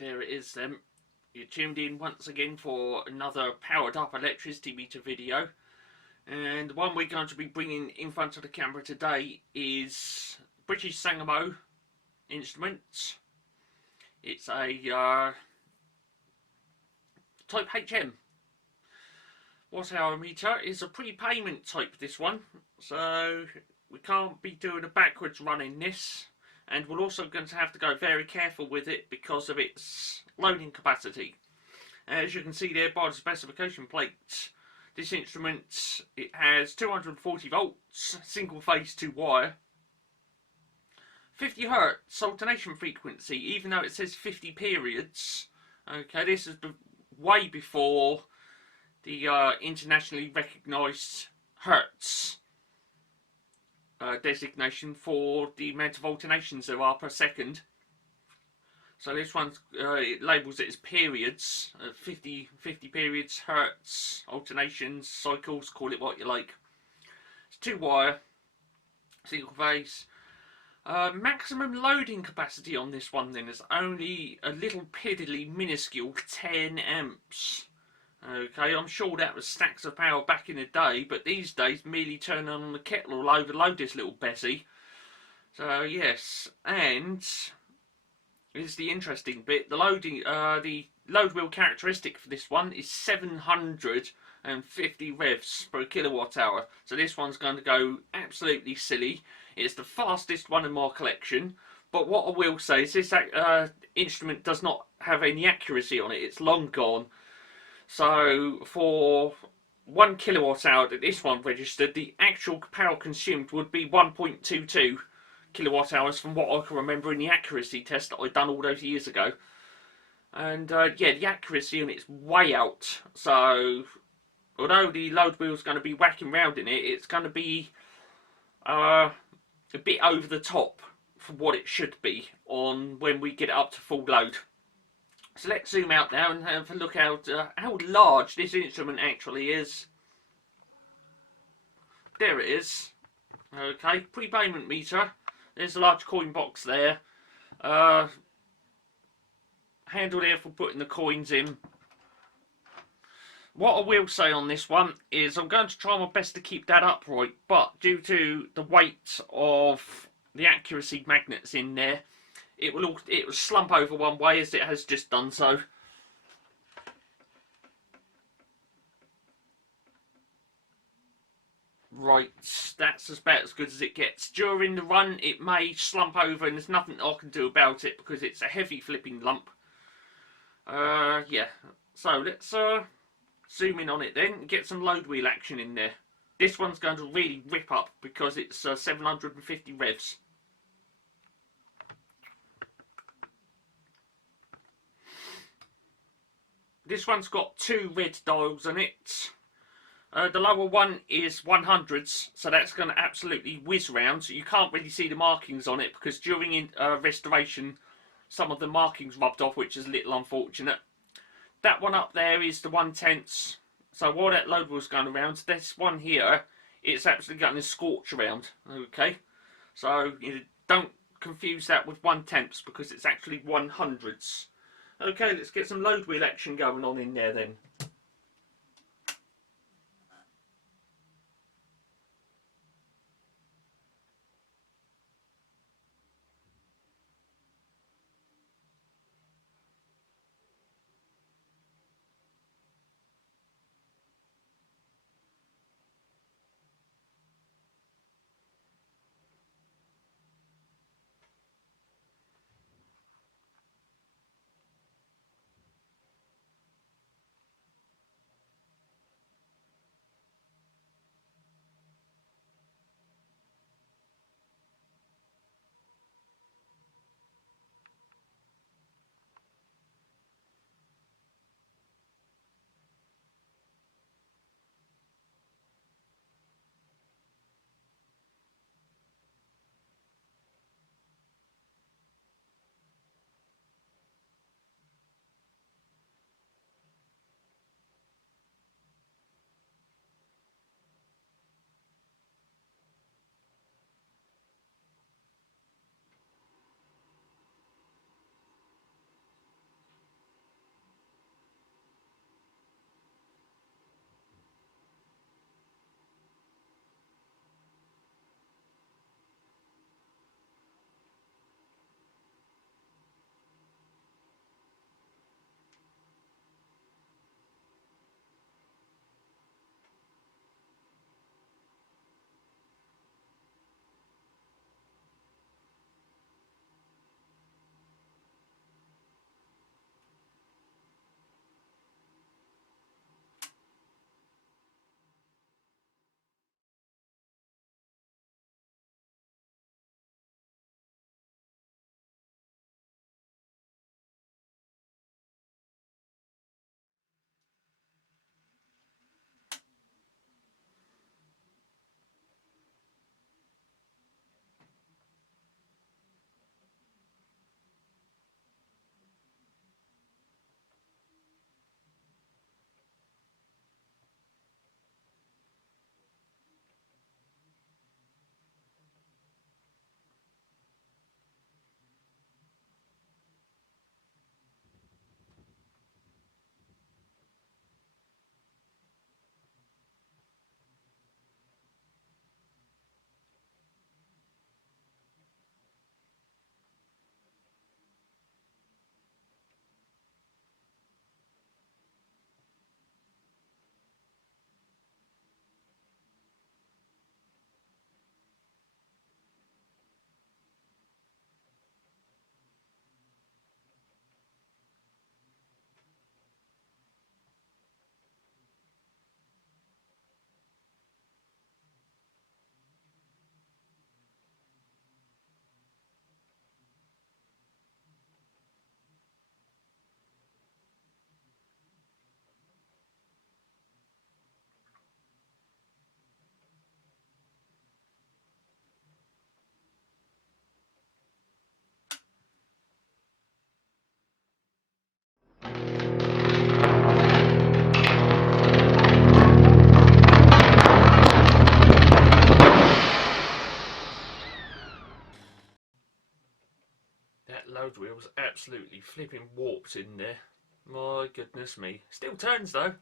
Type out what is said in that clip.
There it is then. You're tuned in once again for another powered up electricity meter video. And the one we're going to be bringing in front of the camera today is British Sangamo instruments. It's a type HM. Watt-hour meter is a prepayment type, this one. So we can't be doing a backwards run in this. And we're also going to have to go very careful with it because of its loading capacity. As you can see there by the specification plate, this instrument, it has 240 volts, single phase 2 wire, 50 hertz alternation frequency, even though it says 50 periods. Okay, this is way before the internationally recognised hertz designation for the amount of alternations there are per second. So this one, it labels it as periods, 50 periods, hertz, alternations, cycles, call it what you like. It's 2 wire, single phase. Maximum loading capacity on this one then is only a little piddly minuscule 10 amps. Okay, I'm sure that was stacks of power back in the day, but these days merely turn on the kettle will overload this little Bessie. So yes, and is the interesting bit. The loading, the load wheel characteristic for this one is 750 revs per kilowatt hour. So this one's going to go absolutely silly. It's the fastest one in my collection. But what I will say is this instrument does not have any accuracy on it. It's long gone. So for 1 kilowatt hour that this one registered, the actual power consumed would be 1.22 kilowatt hours from what I can remember in the accuracy test that I'd done all those years ago. And yeah, the accuracy on it's way out. So although the load wheel's going to be whacking round in it, it's going to be a bit over the top for what it should be on when we get it up to full load. So let's zoom out now and have a look at how large this instrument actually is. There it is. Okay, prepayment meter. There's a large coin box there. Handle there for putting the coins in. What I will say on this one is I'm going to try my best to keep that upright, but due to the weight of the accuracy magnets in there, it will slump over one way as it has just done so. Right, that's about as good as it gets. During the run it may slump over and there's nothing I can do about it because it's a heavy flipping lump. Yeah, so let's zoom in on it then and get some load wheel action in there. This one's going to really rip up because it's 750 revs. This one's got 2 red dials on it. The lower one is 100s, so that's going to absolutely whiz round. So you can't really see the markings on it because during restoration, some of the markings rubbed off, which is a little unfortunate. That one up there is the 1/10. So while that load wheel's going around, this one here, it's actually going to scorch around. Okay, so you don't confuse that with 1/10 because it's actually 100s. Okay, let's get some load wheel action going on in there then. load wheel's absolutely flipping warped in there. My goodness me. Still turns though.